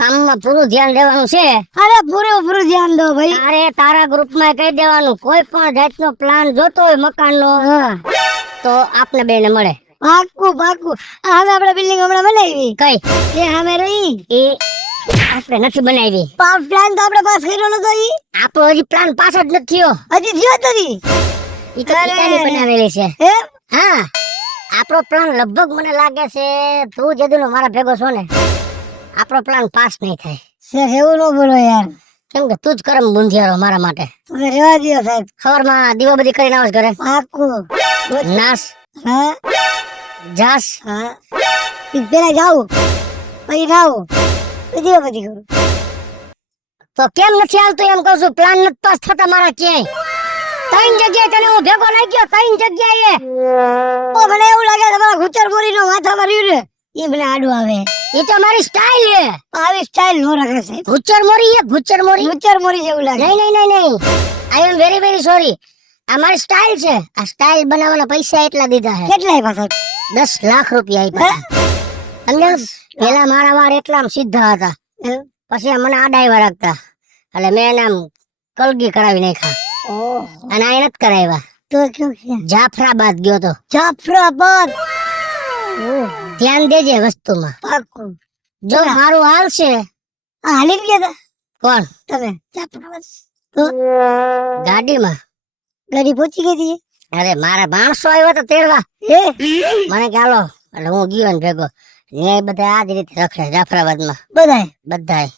કામમાં પૂરું ધ્યાન દેવાનું છે. અરે પૂરું ધ્યાન દો ભાઈ. અરે તારા ગ્રુપમાં કહી દેવાનું કોઈ પણ જાતનો પ્લાન જોતો હોય મકાનનો તો આપને બેને મળે. પાક્કું આ હવે આપણે બિલ્ડિંગ હમણાં બનાવી. કઈ એ સામે રહી એ આપણે નથી બનાવી. પ્લાન તો આપણે પાસ કર્યો નતો. ઈ આપણો હજી પ્લાન પાસ જ નથી થયો. હજી થયો તો ઈ તો પિતાની બનાવેલી છે. એમ હા આપણો પ્લાન લગભગ મને લાગે છે તું જદુનો મારા ભેગો છો ને આપણો પ્લાન પાસ નહીં થાય. સર એવું ન બોલો યાર. કેમ કે તું જ કરમ બુંધિયારો મારા માટે. તમે રહેવા દો સાહેબ. સવારમાં દીવાબત્તી કરીને આવાજ ઘરે. પાક્કું નાસ હા જાસ હા પેલા જાઉં પછી ખાવું પછી બધી કરું. તો કેમ નથી આવતું એમ કહું છું. પ્લાન નથી પાસ થતા મારા ક્યાંય. ત્રણ જગ્યાએ તને હું ભેગો લઈ ગયો. ત્રણ જગ્યાએ ઓ મને એવું લાગે તમારા ગુચર મોરી નો માથામાં રહ્યું ને એ મને આડું આવે. એ તો મારી સ્ટાઇલ છે. આવી સ્ટાઇલ નો રાખે છે. ગુચ્ચર મોરી છે ગુચ્ચર મોરી જેવું લાગે. નહીં આઈ એમ વેરી વેરી સોરી. આ મારી સ્ટાઇલ છે. આ સ્ટાઇલ બનાવવાના પૈસા એટલા દીધા છે. કેટલા આપ્યા સાહેબ? 10 લાખ રૂપિયા આપ્યા. અંદર પેલા મારા વાળ એટલા આમ સીધા હતા પછી મને આડાઈવા રાખતા એટલે મેં એને આમ કલગી કરાવી નાખ્યા. અને આ નથી કરાવ્યા. તો કયો છે? જાફરાબાદ ગયો તો. જાફરાબાદ. ધ્યાન દેજે વસ્તુમાં. પાક્કું. જો મારું હાલ છે. હાલી ગયા તા કોણ? તમે જાફરાબાદ. તો ગાડીમાં ગાડી પહોંચી ગઈ હતી. અરે મારા માણસો આવ્યો તો તેડવા. મને કે હાલો એટલે હું ગયો ને ભેગો. ન્યાય બધા આ જ રીતે રખડે જાફરાબાદમાં. બધાય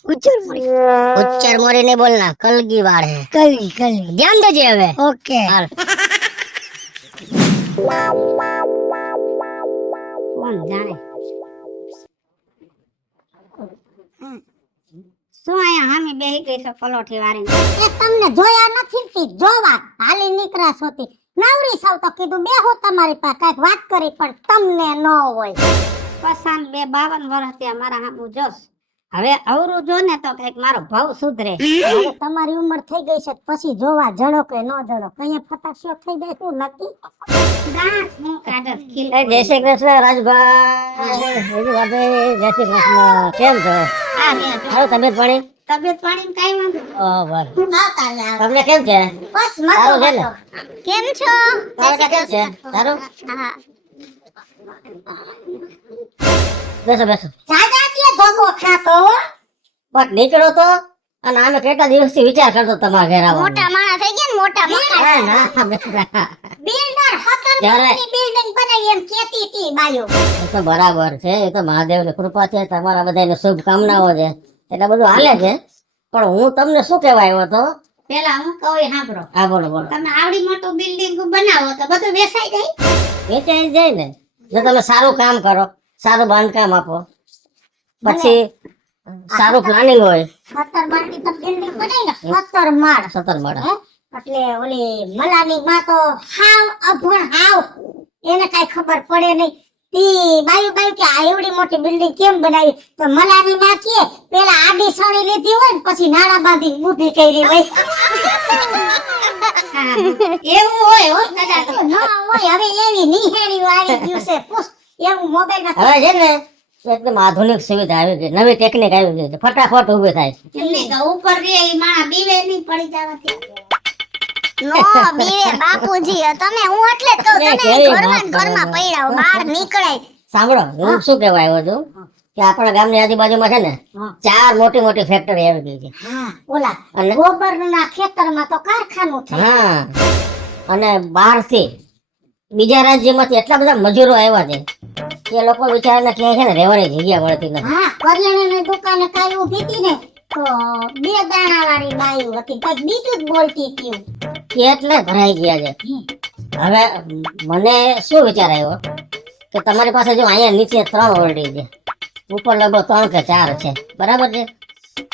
ઉચ્ચર મોરી નહીં બોલના કલગી વાળ હે. કલગી ધ્યાન દેજે હવે. ઓકે હાલ. કોણ જાણે શું આયા હામી બેહી ગઈ છે પલોઠી વાળી. એ તમને જોયા નથી કે જોવા હાલી નીકળ્યા છોતી નવરી સૌ તો કીધું બેહો તમારી પાસે કઈક વાત કરી પણ તમને ન હોય. પસાન 52 વર્ષ ત્યાં મારા હામું જોસ. હવે અવરું જો ને તો કઈક મારો ભાવ સુધરે. હવે તમારી ઉંમર થઈ ગઈ છે પછી જોવા જડો કે ન જડો કઈ ફટાક્ષો થઈ જાય શું નક્કી. દાંત હું કાઢસ ખીલ. જય શ્રી કૃષ્ણ રાજભાઈ. જય શ્રી કૃષ્ણ. કેમ છો? આ રે જો સારું તબિયત પાણી? તબિયત પાણી કઈ વાંધો. તમને કેમ છે? બસ સારું છે ને? કેમ છો? તમારે કેમ છે? સારું? હા બેસો જાજા કે ભગો ખાતો પણ નીકળો તો. અને આમે કેટલા દિવસથી વિચાર કરતો તમારા ઘરે આવવાનો. મોટા માણસ થઈ ગયા ને મોટા મકાન. હા, ના, બેટા. બિલ્ડર જ્યારે- હતર બિલ્ડિંગ બનાવી એમ કેતી હતી બાયો. એ તો બરાબર છે. એ તો મહાદેવની કૃપા છે. તમારા બધાને શુભકામનાઓ છે એટલે બધું હાલે છે. પણ હું તમને શું કહેવા આવ્યો હતો? પેલા હું કહું એ સાંભળો. હા બોલો બોલો. તમે આવડી મોટું બિલ્ડિંગ બનાવો તો બધું વેચાઈ જાય. વેચાઈ જાય ને જો તમે સારું કામ કરો, સારું બાંધકામ આપો, પછી સારું પ્લાનિંગ હોય. 17 માળની તો બિલ્ડિંગ બનાવી ને 17 માળ 17 માળ. હે? એટલે ઓલી મલાની માં તો હાવ અભણ હાવ એને કઈ ખબર પડે નહીં. તી બાયું કે આ એવડી મોટી બિલ્ડિંગ કેમ બનાવી તો મલાની માં કે પેલા આડી સળી લીધી હોય ને પછી નાળા બાંધી ઊભી કરી હોય. એવું હોય હો દાદા તો. ન હોય હવે એવી નિહેણીઓ આવી ગયું છે પૂછ એવું મોબાઈલ માં હવે છે ને એકદમ આધુનિક સુવિધા આવી ગઈ, નવી ટેકનિક આવી ગઈ છે, ફટાફટ ઊભી થાય. એમને તો ઉપર રે ઈ માણા બીવે નહીં પડી જવાથી. નો બીવે બાપુજી તમે હું એટલે જ કહું તમે ઘરમાં પડ્યા હો બહાર નીકળાય. સાંભળો હું શું કહેવા આવ્યો છું કે આપણા ગામની આજુબાજુમાં છે ને 4 મોટી મોટી ફેક્ટરી આવી ગઈ છે. હા ઓલા અને ગોબરના ખેતરમાં તો કારખાનું થાય. હા અને બહારથી બીજા રાજ્યમાંથી એટલા બધા મજૂરો આવ્યા છે એ લોકો બિચારાને ક્યાંય છે ને રહેવાની જગ્યા મળતી નથી. હા કરિયાણાની દુકાને કાઈ ઊભી હતી ને તો 2 દાણા વાળી બાયું હતી કઈક બીજું જ બોલતી હતી. એટલે ભરાઈ ગયા છે. હવે મને શું વિચાર આવ્યો કે તમારી પાસે જો અહીંયા નીચે 3 ઓરડી છે, ઉપર લગભગ 3 કે 4 છે, બરાબર છે?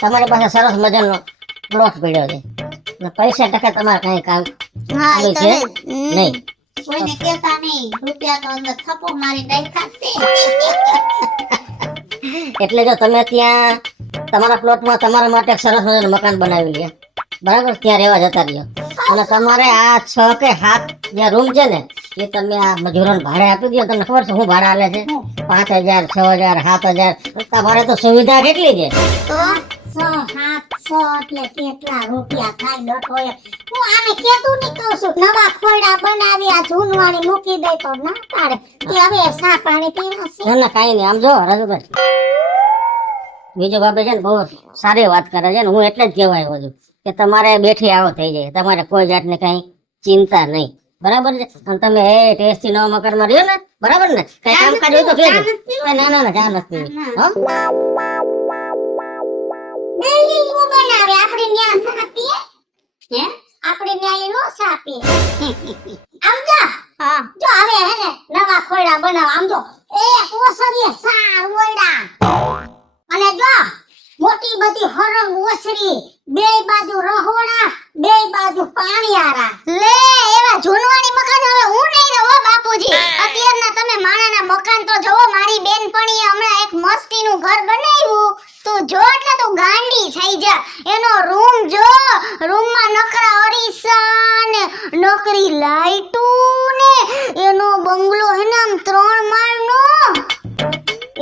તમારી પાસે સરસ મજાનો પ્લોટ પડ્યો છે ને પૈસા ટકા તમારે કઈ કામ હા આવે એ તો છે છે. નહીં. કોઈને કહેતા નહીં રૂપિયા તો અંદર થપ્પો મારી નાખ્યા છે. એટલે જો તમે ત્યાં તમારા પ્લોટમાં તમારા માટે એક સરસ મજાનું મકાન બનાવી લે, બરાબર? ત્યાં રહેવા જતા રહ્યો અને તમારે આ 6 કે 7 જે રૂમ છે ને એ તમે આ મજૂરોને ભાડે આપી દો. તમને ખબર છે હું ભાડા આલે છે? 5,000, 6,000, 7,000. તમારે તો સુવિધા કેટલી છે? તો 600, 700 એટલે કેટલા રૂપિયા થાય ડઠોએ. હું આને કેતું નહીં કહું છું નવા ખોયડા બનાવી આ જૂનવાણી મૂકી દે તો ના પાડે કે હવે સા પાણી પીવાશે. ના ના કાંઈ નહીં. આમ જો રાજુભાઈ, બીજો બાપે છે ને બહુ સારી વાત કરે છે ને. હું એટલે જ કહેવા આવ્યો છું કે તમારે બેઠી આવો થઈ જાય, તમારે કોઈ જાતની કઈ ચિંતા નહીં. બરાબર છે? અને તમે ટેસ્ટી નવા મકાનમાં રહ્યો ને, બરાબર ને? કઈ કામકાજ હોય તો કહેજો. ના ના ના, ચા નથી પીવી. હો? બિલ્ડિંગ નું બનાવે આપણે ન્યા સા પીએ હે આપણે ન્યા નો સા પીએ. આમ જો હા જો હવે હે ને નવા ખોયડા બનાવ. આમ જો એક ઓસરીએ સાર ઓયડા અને જો મોટી બધી હરંગ ઓસરી, બે બાજુ રહોડા, બે બાજુ પાણીયારા. લે એવા જૂનવાણી મકાન હવે હું નહીં રહો બાપુજી. અત્યારના તમે માણાના મકાન તો જોવો. મારી બેનપણીએ હમણાં એક મસ્તીનું ઘર બનાવ્યું. તું જો એટલે તું ગાંડી થઈ જા. એનો રૂમ જો, રૂમમાં નકરા અરીસા ને નકરી લાઈટુ ને એનો બંગલો હે ને આમ 3 માળનો.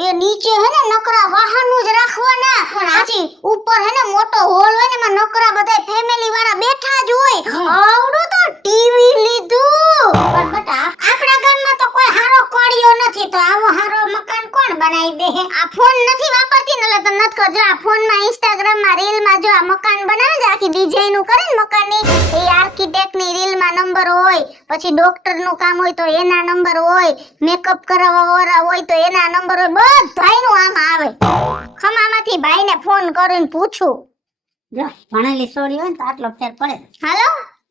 એ નીચે હે ને નકરા વાહનો જ રાખવાના. પછી ઉપર હે ને મોટો હોલ હોય ને એમાં નકરા બધા ફેમિલી વાળા બેઠા જ હોય. આવડું તો ટીવી લીધું. પણ બટા આપણા ગામમાં તો કોઈ હારો કોળિયો નથી તો આવો હારો મકાન કોણ બનાવી દે? આ ફોન નથી વાપરતી ને એટલે તો નત કરજો. આ ફોનમાં ઇન્સ્ટાગ્રામમાં રીલમાં જો આ મકાન બનાવે છે આખી ડિઝાઇનું કરે ને મકાનની, એ આર્કિટેક્ટની રીલમાં નંબર હોય, પછી ડોક્ટરનું કામ હોય તો એના નંબર હોય, મેકઅપ કરાવવા વાળા હોય તો એના નંબર હોય, બધાયનું આમાં આવે. ખમામાંથી ભાઈને ફોન કરીને પૂછું. જો ભણેલી છોરી હોય ને તો આટલો ફેર પડે. હાલો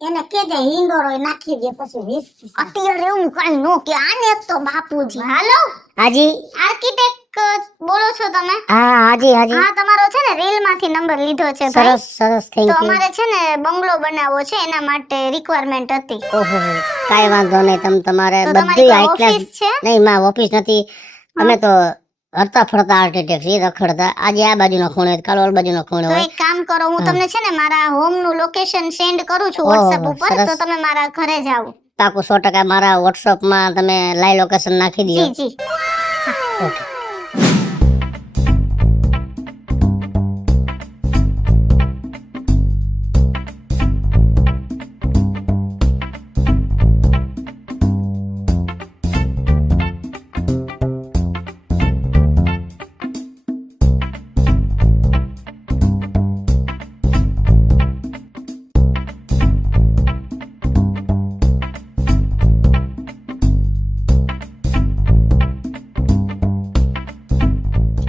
એને કેજે હિંડોરો નાખી દે પછી વીસ અત્યારે એવું કઈ નો કે આને એક તો બાપુજી. હાલો હાજી. આર્કિટેક્ટ બોલો છો તમે? હા હાજી હાજી. હા તમારો છે ને રીલમાંથી નંબર લીધો છે ભાઈ. સરસ સરસ, થેન્ક તો યુ. અમારે છે ને બંગલો બનાવવો છે, એના માટે રિક્વાયરમેન્ટ હતી. ઓહો, કાઈ વાંધો નહીં. તમારે તો બધી તમારી હાઈ ક્લાસ. ઓફિસ છે? નહીં, માં ઓફિસ નથી. અમે તો હરતા ફરતા આર્કિટેક્ટ છીએ, રખડતા. આજે આ બાજુનો ખૂણો હોય, કાલ ઓલ બાજુનો ખૂણો તો હોય. એક કામ કરો, હું તમને છે ને મારા હોમ નું લોકેશન સેન્ડ કરું છું ઓહો, WhatsApp ઉપર. સરસ. તો તમે મારા ઘરે જાઓ. પાકું 100% મારા WhatsApp માં તમે લાઈવ લોકેશન નાખી દો. જી જી. ઓકે.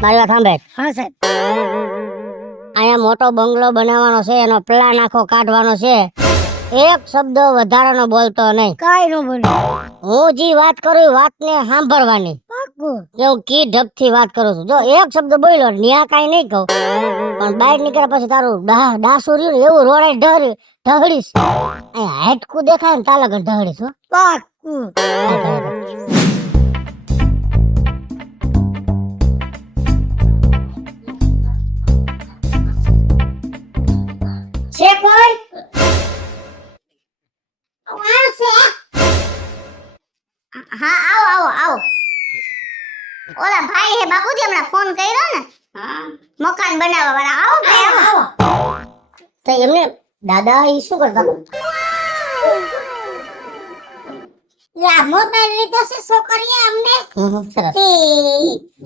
મારી વાત સાંભળ. હા સાહેબ. અહીંયા મોટો બંગલો બનાવવાનો છે, એનો પ્લાન આખો કાઢવાનો છે. એક શબ્દ વધારાનો બોલતો નહીં. કાઈ નો બોલે. હું જે વાત કરું એ વાતને સાંભળવાની. પાકું. કે હું કી ઢબથી વાત કરું છું. જો એક શબ્દ બોલ્યો ન્યા કાંઈ નહીં કહું, પણ બહાર નીકળ્યા પછી તારું ડાસું રહ્યું ને એવું રોડે ઢહડીશ. અહીંયા હાટકું દેખાય ને તાલા ગણ ઢહડીશ. હો. પાકું. છે કોઈ આવશે? હા આવો આવો આવો. ઓલા ભાઈ હે બાપુજી હમણાં ફોન કર્યો ને. હા મકાન બનાવવા વાળા. આવો ભાઈ આવો. તો એમને દાદા એ શું કરતા? યા મોબાઈલ લીધો છે છોકરીએ અમને. સરસ. તે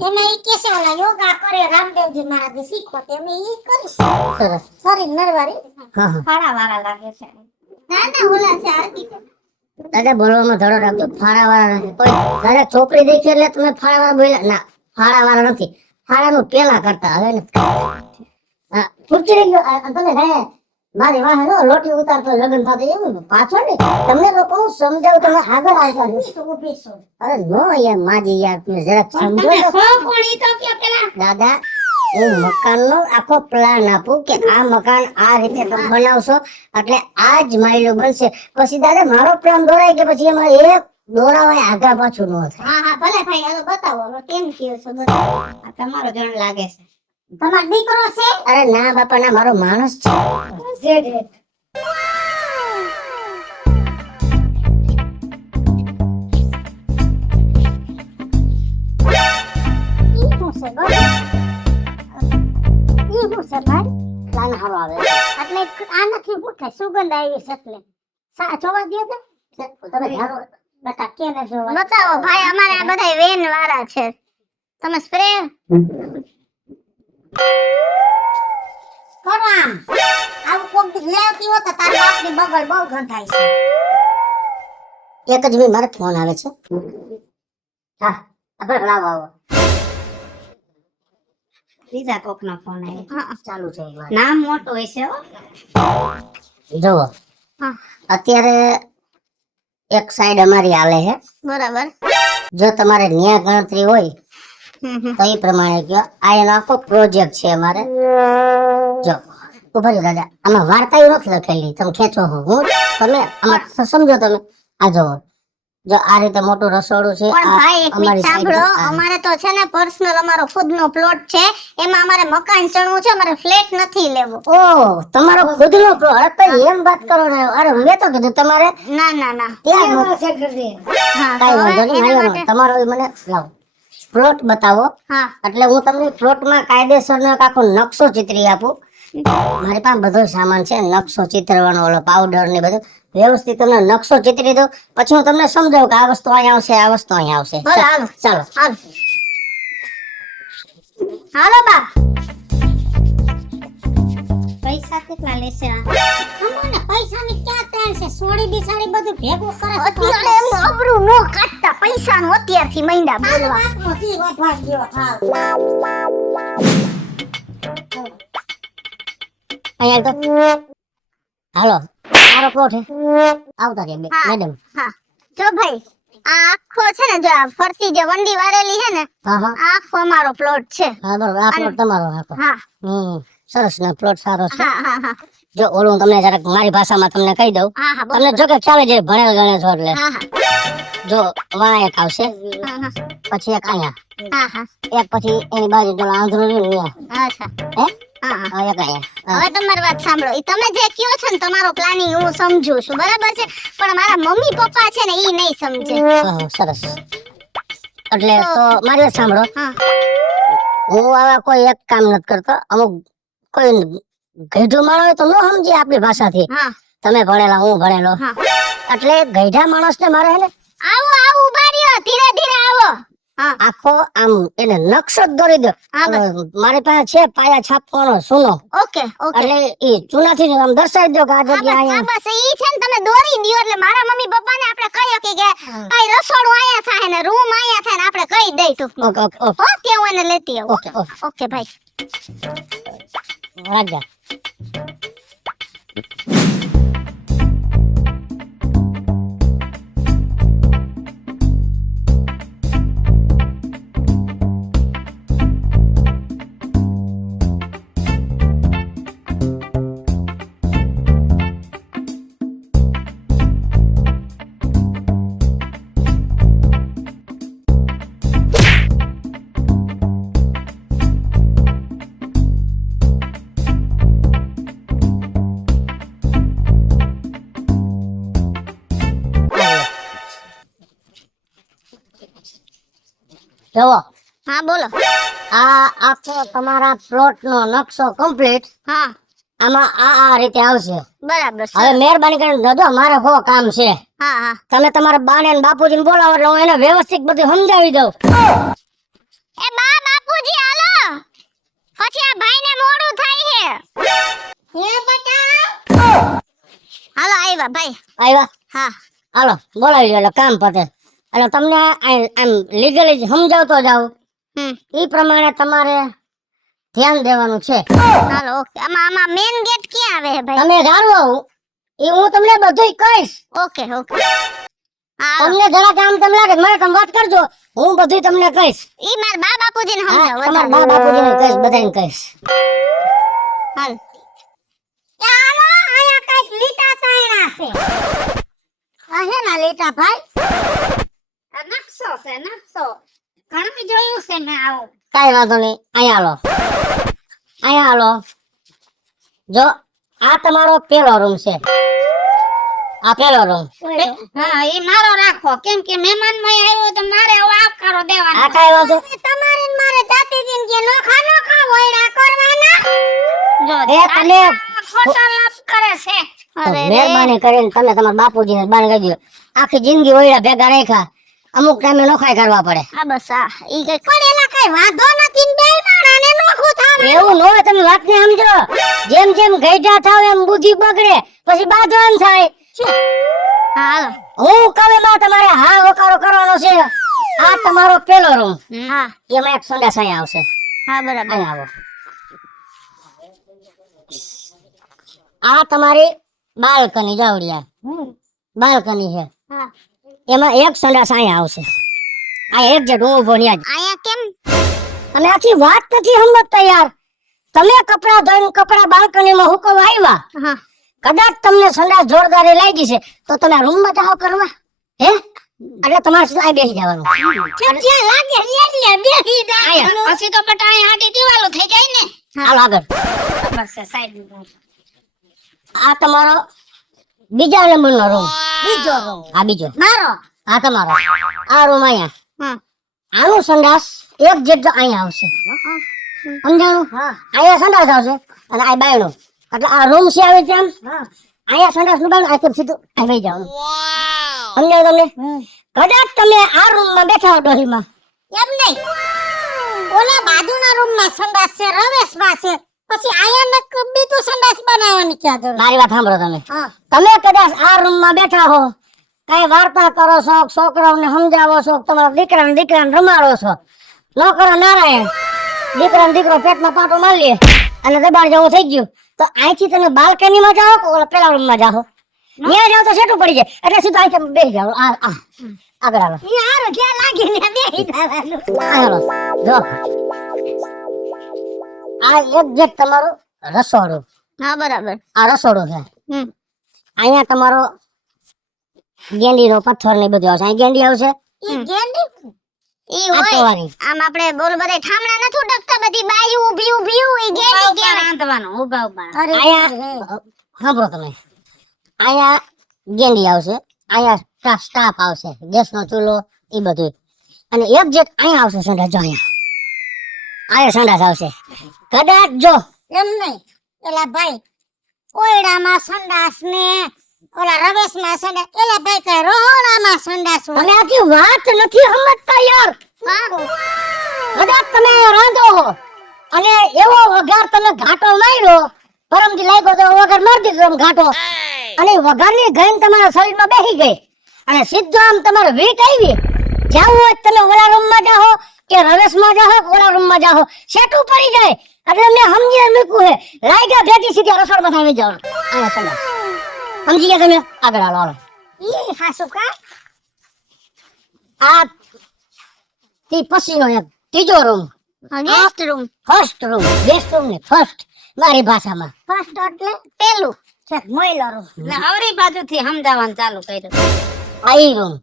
એને ઈ કે છે ઓલા યોગા કરે રામદેવજી મહારાજ શીખો તે અમે ઈ કરીશ. સરસ. શરીર નરવારી. હા હા. ફાળા વાળા લાગે છે. ના ના ઓલા છે આર્કિટેક્ટ. દાદા બોલવામાં ધડો રાખજો. ફાળાવાળા નથી કોઈ. દાદા ચોપડી દેખી એટલે તમે ફાળાવાળા બોલ્યા. ના, ફાળાવાળા નથી. ફાળાનું પેલા કરતા હવે નથી. હા, પૂછી રહી ગયો. તમે હે મારી વાહે નો લોટી ઉતારતો લગ્ન થતો એવું પાછળ ને તમને લોકો હું સમજાવું, તમે આગળ આવતા રહ્યો. ઊભી છો. અરે નો યાર માજી યાર, તમે જરાક સમજો તો. કોણ ઈ તો કે પેલા દાદા હું મકાનનો આખો પ્લાન આપું કે આ મકાન આ રીતે તમે બનાવશો એટલે આ જ માયલો બનશે. પછી દાદા મારો પ્લાન દોરાય કે પછી એમાં એક દોરાવાય આગા પાછું ન થાય. હા હા ભલે ભાઈ હાલો બતાવો હવે કેમ કયો છો બતાવો. આ તમારો જણ લાગે છે. તમારો દીકરો છે? અરે ના બાપા ના, મારો માણસ છે. છે બોલ ઈ હું છે ભાઈ પ્લાન હારો આવે એટલે આનાથી શું થાય સુગંધ આવી છે એટલે જોવા દે તો તમે ધારો બતા કેને જોવા બતાવો ભાઈ અમારે આ બધા વેન વાળા છે તમે સ્પ્રે કરો આમ આવું કોક દી લેતી હો તો તારા બાપની બગલ બહુ ગંધાય છે એક જ મિનિટ મારે ફોન આવે છે હા આપણે લાવો આવો બીજા કોકનો ફોન આવ્યો ચાલુ છે એક વાર. નામ મોટું હશે હો જુઓ હા. અત્યારે એક સાઈડ અમારી હાલે છે બરાબર જો તમારે ન્યાય ગણતરી હોય હમ. તો એ પ્રમાણે કયો આ એનો આખો પ્રોજેક્ટ છે અમારે જો ઉભા રહ્યો દાદા આમાં વાર્તા નથી લખેલી તમે ખેંચો હો હું તમે આમાં સમજો તમે આ જો જો આ રીતે મોટું રસોડું છે પણ આ ભાઈ એક અમારી મિનિટ સાંભળો side માં. અમારે તો છે ને પર્સનલ અમારો ખુદનો પ્લોટ છે એમાં અમારે મકાન ચણવું છે અમારે ફ્લેટ નથી લેવો ઓહ તમારો ખુદનો પ્લોટ અરે ભાઈ એમ વાત કરો ને અરે મેં તો કીધું તમારે ના ના ના ત્યાં હા કાંઈ તો વાંધો નહીં એના મારી માટે તમારો ઈ મને લાવો પ્લોટ બતાવો હા એટલે હું તમને પ્લોટમાં કાયદેસરનો એક આખો નકશો ચિતરી આપું મારી પાસે બધો સામાન છે નકશો ચિતરવાનો ઓલો પાવડર ને બધું વ્યવસ્થિત તમને નકશો ચિતરી દઉં પછી હું તમને સમજાવું કે આ વસ્તુ અહીંયા આવશે આ વસ્તુ અહીંયા આવશે ભલે, હાલો. ચાલો હાલો હાલો બા પૈસા કેટલા લેશે આ? અમને પૈસાની ક્યાં તાણ છે સોડી બિસાડી બધું ભેગું કરે છે. અત્યારે એમનું અબરું નો કાઢતા પૈસાનું અત્યારથી મહિના તારો બોલવા બાપનો જી વધવા ગયો થાવ અહીંયા તો હાલો મારો પ્લોટ છે આવતા કે હા. મેડમ હા જો ભાઈ આ આખો છે ને જો આ ફરતી જે વંડી વારેલી છે ને હા હા આ આખો અમારો પ્લોટ છે હા બરોબર આ પ્લોટ તમારો આખો હા સરસ ને પ્લોટ સારો છે હા હા હા જો ઓલું હું તમને જરાક મારી ભાષામાં તમને કહી દઉં હા હા તમને જો કે ખ્યાલ છે ભણેલ ગણે છો એટલે હા હા જો વાં એક આવશે હા પછી એક અહીંયા હા હા એક પછી એની બાજુ જો આંધળું રહ્યું ને હા અચ્છા હે હા હા આ એક અહીંયા હવે તમારી વાત સાંભળો ઈ તમે જે કયો છો ને તમારો પ્લાનિંગ હું સમજુ છું બરાબર છે પણ મારા મમ્મી પપ્પા છે ને ઈ નહીં સમજે સરસ એટલે તો મારી વાત સાંભળો હા હું આવા કોઈ એક કામ નથી કરતો અમુક કોઈ ગઈઢું માણસ હોય તો ન સમજે આપણી ભાષાથી હા તમે ભણેલા હું ભણેલો હા એટલે ગઈઢા માણસને મારે હે ને આવો આવો ઉભા રહ્યો ધીરે ધીરે આવો હા આખો આમ એને નકશો જ દોરી દો હા, હવે મારી પાસે છે પાયા છાપવાનો સુનો ઓકે ઓકે એટલે એ ચૂનાથી જ આમ દર્શાવી દો કે આ જગ્યા હા અહીંયા બસ ઈ છે ને તમે દોરી દ્યો એટલે મારા મમ્મી પપ્પાને આપણે કહીએ કે આ રસોડું અહીંયા થાય ને રૂમ અહીંયા થાય ને આપણે કહી દઈ ટૂંકમાં ઓકે ઓકે ઓકે હો ત્યાં હું એને લેતી આવું ઓકે ઓકે ઓકે ભાઈ રાખજો જુઓ હા બોલો આ આખો તમારા પ્લોટ નો નકશો કમ્પ્લીટ હા આમાં આ રીતે આવશે બરાબર છે હવે મહેરબાની કરીને દાદો મારે હો કામ છે હા હા તમે તમારા બાને ને બાપુજીને બોલાવો એટલે હું એને વ્યવસ્થિત બધું સમજાવી દઉં એ બા બાપુજી હાલો પછી આ ભાઈને મોડું થાય છે હે બટા હાલો આવ્યા ભાઈ આવ્યા હા હાલો બોલાવી લો એટલે કામ પતે એટલે તમને આમ લીગલી સમજાવતો જાવ એ પ્રમાણે તમારે ધ્યાન દેવાનું છે હાલો ઓકે આમાં મેન ગેટ ક્યાં આવે છે ભાઈ તમે જાણો એ હું તમને બધું કહીશ ઓકે ઓકે હાલો તમને જરા કામ તેમ લાગે મને તમે વાત કરજો હું બધું તમને કહીશ ઈ માર બા બાપુજીને હા, સમજાવો તમારા બા બાપુજીને કહીશ બધાને કહીશ હાલ ચાલો આયા કઈક લીટા તાયણા છે આ હે ના લીટા ભાઈ આ નકશો છે નકશો ઘણું જોયું છે મેં આવું કાંઈ વાંધો નહીં અહીંયા હાલો જો આ તમારો પેલો રૂમ છે આ પેલો રૂમ. હા એ મારો રાખો કેમ કે મહેમાન માં આવ્યો તો મારે હવે આવકારો દેવાનો આ કાંઈ વાંધો તમારે ને મારે જાતિ જિંદગી નોખા વયડા કરવાના. જો એ તમે ખોટા લાભ કરે છે મહેરબાની કરીને તમે તમારા બાપુજીને બાન કહી દો. આખી જિંદગી ઓયડા ભેગા રાખ્યા, અમુક ટાઈમે નોખાઈ કરવા પડે. હા બસ આ ઈ કઈ પણ એલા કઈ વાંધો નથી ને બેય માણાને નોખું થાવે. એવું ન હોય, તમે વાતને સમજો. જેમ જેમ ગઈઢા થાવ એમ બુદ્ધિ બગડે, પછી બાંધવાનું થાય. હાલો હું કહું એમાં તમારે હા વકારો કરવાનો છે. આ તમારો પેલો રૂમ, હા એમાં એક સંડાસ અહીંયા આવશે. હા બરાબર અહીંયા આવો. આ તમારી બાલ્કની જાવડિયા બાલ્કની છે. હા એમાં એક સંડાસ અહીંયા આવશે. આ એક જે ઊભો ન્યા જ. આયા કેમ અને આખી વાત નથી સમજતા યાર. તમે કપડા ધોઈને કપડા બાલ્કનીમાં હુકવા આવ્યા, હા કદાચ તમને સંડાસ જોરદારી લાગી છે તો તમે રૂમમાં જાઓ કરવા, હે? એટલે તમારે સીધું અહીં બેસી જવાનું. જ્યાં લાગે એટલે બેહી જાય. અહીંયા. પછી તો બટા આડી દીવાલો થઈ જાય ને હાલો આગળ. બસ સાઈડ આ તમારો બીજા નંબરનો રૂમ. બીજો રૂમ આ બીજો. મારો. આ તમારો. આ રૂમ અહીંયા. હા આનું સંડાસ એક જેટલો અહીંયા આવશે. સમજાણું? હા અહીંયા સંડાસ આવશે અને આ બાયણું. એટલે આ રૂમ છે આવી તેમ. હા અહીંયા સંડાસ નું બાયણું, આ સીધું અહીં વહી જવાનું. સમજાયું તમને? કદાચ તમે આ રૂમમાં બેઠા હો ડોહીમાં, એમ નહીં, ઓલા બાજુના રૂમમાં સંડાસ છે, રવેશમાં છે, પછી આયા નક બીજું સંડાસ બનાવવાની ક્યાં જરૂર? મારી વાત સાંભળો તમે. હા તમે કદાચ આ રૂમમાં બેઠા હો, કઈ વાર્તા કરો છો, છોકરાઓને સમજાવો છો, તમારા દીકરાને રમાડો છો, ન કરો નારાયણ, દીકરો પેટમાં પાટો મારી લે અને દબાણ જેવું થઈ ગયું, તો અહીંથી તમે બાલ્કનીમાં જાઓ કે ઓલા પેલા રૂમમાં જાઓ? ત્યાં જાઓ તો સેટું પડી જાય. એટલે સીધું અહીંથી બેસી જાઓ. આગળ હાલો. ઈ હારું જ્યાં લાગે ને બેહી જવાનું. હાલો જો આ એક જેટ તમારું રસોડું. હા બરાબર આ રસોડું છે. હમ અહીંયા તમારો ગેંડીનો પથ્થર ને બધું આવશે. અહીં ગેંડી આવશે. ઈ ગેંડી ઈ આ હોય તમારી. આમ આપણે બોલ બધા ઠામણા નથી ઉડકતા બધી બાયું ઊભી ઈ ગેડી કહેવાય રાંધવાનું ઉભા ઉભા અરે અહીંયા સાંભળો તમે, અહીંયા ગેંડી આવશે, અહીંયા સ્ટાફ આવશે, ગેસનો ચૂલો એ બધું. અને એક જેટ અહીંયા આવશે સંડાસ. જો અહીંયા સંડાસ આવશે. કદાચ જો એમ નહીં, એલા ભાઈ ઓયડામાં સંડાસ ને ઓલા રવેશમાં સંડાસ, એલા ભાઈ કઈ રહોડામાં સંડાસ હોય. તમે આખી વાત નથી સમજતા યાર. કદાચ તમે રાંધો હો અને એવો વઘાર તમે ઘાટો માર્યો, પરમથી લાગ્યો તો વઘાર મારી દીધો તમે ઘાટો, અને વઘારની ગંધ તમારા શરીરમાં બેસી ગઈ અને સીધો આમ તમારે વીટ આવી. જાવું હોય તો તમે ઓલા રૂમમાં જાઓ કે રવેશમાં જાઓ કે ઓલા રૂમમાં જાઓ, સેટું પડી જાય. એટલે મેં સમજી મૂક્યું છે, લાગ્યા ભેગી સીધી રસોડમાં આવી જવાનું. અહીંયા સંડાસ. સમજી ગયા તમે? આગળ હાલો હાલો. ઈ હાસુ કા આ તી પછીનો એક ત્રીજો room. Guest room first room. Guest room ને ફર્સ્ટ મારી ભાષામાં. ફર્સ્ટ એટલે પેલું છે મોઈલો રૂમ. એટલે અવરી બાજુથી સમજાવવાનું ચાલુ કર્યું આ ઈ રૂમ.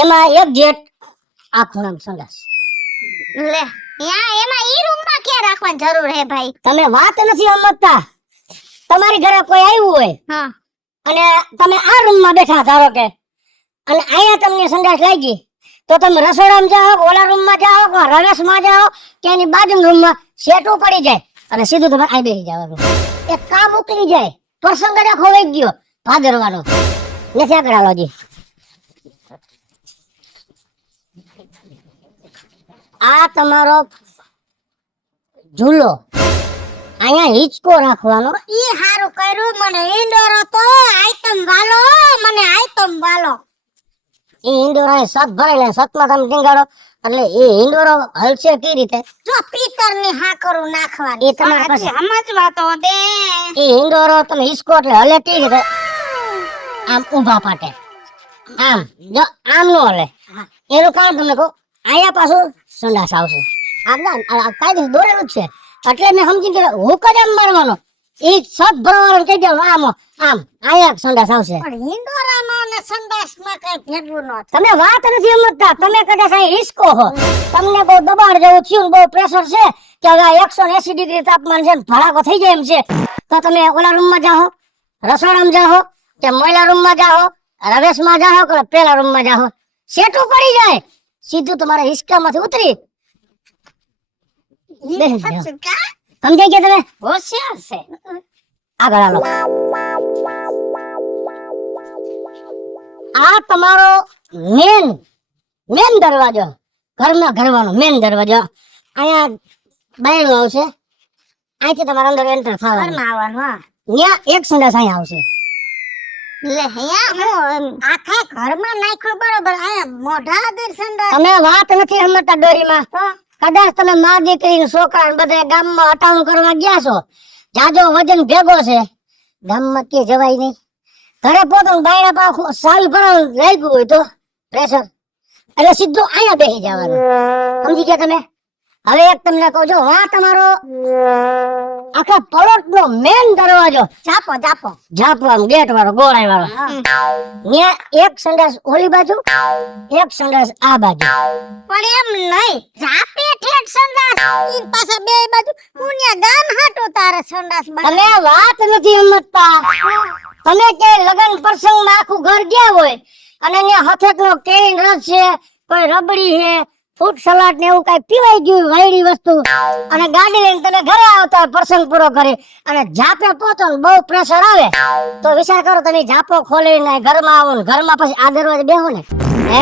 એમાં એક જેટ આ ખૂણામાં સંડાસ. લે યા એમાં ઈ રૂમમાં ક્યાં રાખવાની જરૂર હે ભાઈ તમે વાત નથી સમજતા. તમારી ઘરે કોઈ આવ્યું હોય હા અને તમે આ રૂમમાં બેઠા ધારો કે, અને અહીંયા તમને સંડાસ લાગી, તો તમે રસોડામાં જાઓ કે ઓલા રૂમમાં જાઓ કે રવેશમાં જાઓ કે એની બાજુના રૂમમાં સેટું પડી જાય અને સીધું તમે અહીં બેસી જવાનું. એક કામ ઉતરી જાય, પ્રસંગ જ આખો વહી ગયો ભાદરવાનો. નથી આગળ હાલો જી. આ તમારો ઝૂલો. અહીંયા હિંચકો રાખવાનો. ઈ હારું કર્યું, મને ઈંડોરો તો આઈટમ વાલો, મને આઈટમ વાલો. એ ઈંડોરા સત ભરેલા, સતમાં તમે ટીંગાડો એટલે એ ઈંડોરો હલશે કઈ રીતે? જો પિત્તરની હાકરું નાખવાની. એ તમારી પાસે સમજવા તો દે એ ઈંડોરો તમે હિસકો એટલે હલે કઈ રીતે? આમ ઊભા પાટે આમ. જો આમ નો હલે. એનું કારણ તમને કહું, અહીંયા પાછું સંડાસ આવશે. કાયદેસર દોરેલું જ છે. એટલે મેં સમજી ગયા હુક જ આમ મારવાનો, એ સત ભરવાનું કહી દેવાનું. આમ આમ અહીંયા સંડાસ આવશે. પણ ઈંડોરામાં અને સંડાસમાં કઈ ભેગું ન થાય. તમે વાત નથી સમજતા. તમે કદાચ અહીં હિસકો હો, તમને બહુ દબાણ જેવું થયું, બહુ પ્રેશર છે કે હવે 180 ડિગ્રી તાપમાન છે, ભડાકો થઈ જાય એમ છે, તો તમે ઓલા રૂમમાં જાઓ, રસોડામાં જાઓ કે મોયલા રૂમમાં જાઓ, રવેશમાં જાઓ કે પેલા રૂમમાં જાઓ, સેટું પડી જાય સીધું તમારા હિસકામાંથી ઉતરી બેસી જાઓ. સમજાઈ ગયા તમે? હોશિયાર છે. આગળ હાલો. આ તમારો મેન દરવાજો, ઘરમાં ઘરવાનો મેન દરવાજો. અહીંયા બાયણું આવશે, અહીંથી તમારે અંદર એન્ટર થવાનું. ઘરમાં આવવાનું. હા. ત્યાં એક સંડાસ અહીંયા આવશે. લે અહીંયા હું આખા ઘરમાં નાખ્યું બરોબર અહીંયા મોઢા આગળ સંડાસ તમે વાત નથી સમજતા ડોરીમાં. કદાચ તમે મા દીકરી છોકરા ને બધા ગામમાં હટાણું કરવા ગયા છો, જાજો વજન ભેગો છે, ગામમાં કે જવાય નહીં. ઘરે પોતાનું બાયણા પાછું સાવી ભરવાનું લાગ્યું હોય તો પ્રેશર, એટલે સીધું અહીંયા બેસી જવાનું. સમજી ગયા તમે? હવે એક તમને કહું છું, આ તમારો આખા પલોટ નો મેન દરવાજો, જાપો ઝાપો આમ ગેટ વાળો ગોળાઈ વાળો. ત્યાં એક સંડાસ ઓલી બાજુ, એક સંડાસ આ બાજુ. પણ એમ નહીં જાપે ઠેઠ સંડાસ ઈ પાછા બે બાજુ પુણ્યા ગામ હાટો તારે સંડાસ તમે વાત નથી સમજતા. તમે કે લગન પ્રસંગમાં આખું ઘર ગયા હોય અને ત્યાં હથેકનો કેરીનો રસ છે, કોઈ રબડી છે, ફ્રૂટ સલાડ ને એવું કઈ પીવાઈ ગયું વાયડી વસ્તુ, અને ગાડી લઈને તમે ઘરે આવતા હોય પ્રસંગ પૂરો કરી અને જાપે પહોંચો ને બહુ પ્રેશર આવે તો વિચાર કરો, તમે જાપો ખોલીને ઘરમાં આવો ને ઘરમાં પછી આ દરવાજે બેહો ને, હે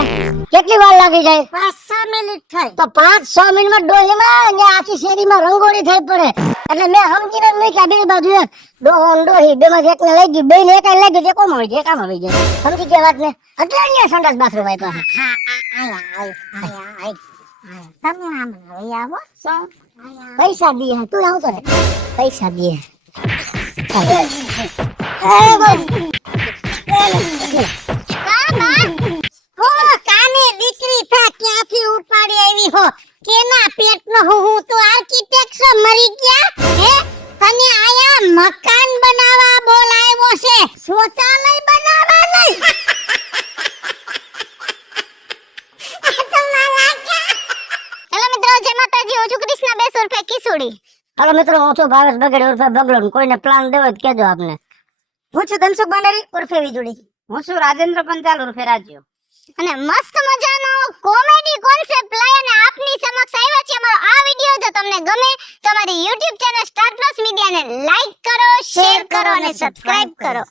કેટલી વાર લાગી જાય? 5-6 મિનિટ થઈ તો 5-6 મિનિટમાં ડોહીમાં ને આખી શેરીમાં રંગોળી થઈ પડે. એટલે મેં સમજીને મૂક્યા બે બાજુ એક ડોહો ને ડોહી બે માંથી એકને લઈ ગયું, બે ને એક લઈ ગયું, કોમ આવી જાય, કામ આવી જાય. સમજી ગયા વાત ને? એટલે અહીંયા સંડાસ બાથરૂમ આપ્યા. હા આયા તમે આમ લઈ આવો શું પૈસા દીએ, તું આવતો ને પૈસા દીએ. કાને દીકરી થા ક્યાંથી ઉપાડી આવી હો, કેના પેટનો હું તો આર્કિટેક્ટ છો મરી ગયા હે? તને આયા મકાન બનાવવા બોલાવ્યો છે, શૌચાલય બનાવવા નહીં. હેલો મિત્રો, જય માતાજી. હું છું કૃષ્ણા 200 રૂપિયા કિસુડી. હાલો મિત્રો, હું છું ભાવેશ બગડે ઉર્ફે બગલો. કોઈને પ્લાન દેવો હોય તો કહેજો આપને. હું છું ધનસુખ ભંડારી ઉર્ફે વીજળી. હું છું રાજેન્દ્ર પંચાલ ઉર્ફે રાજ્યો. અને મસ્ત મજાનો કોમેડી કોન્સેપ્ટ લઈ અને આપની સમક્ષ આવ્યા છે. અમારો આ વિડિયો જો તમને ગમે તો અમારી YouTube ચેનલ સ્ટાર પ્લસ મીડિયાને લાઈક કરો, શેર કરો અને સબસ્ક્રાઇબ કરો.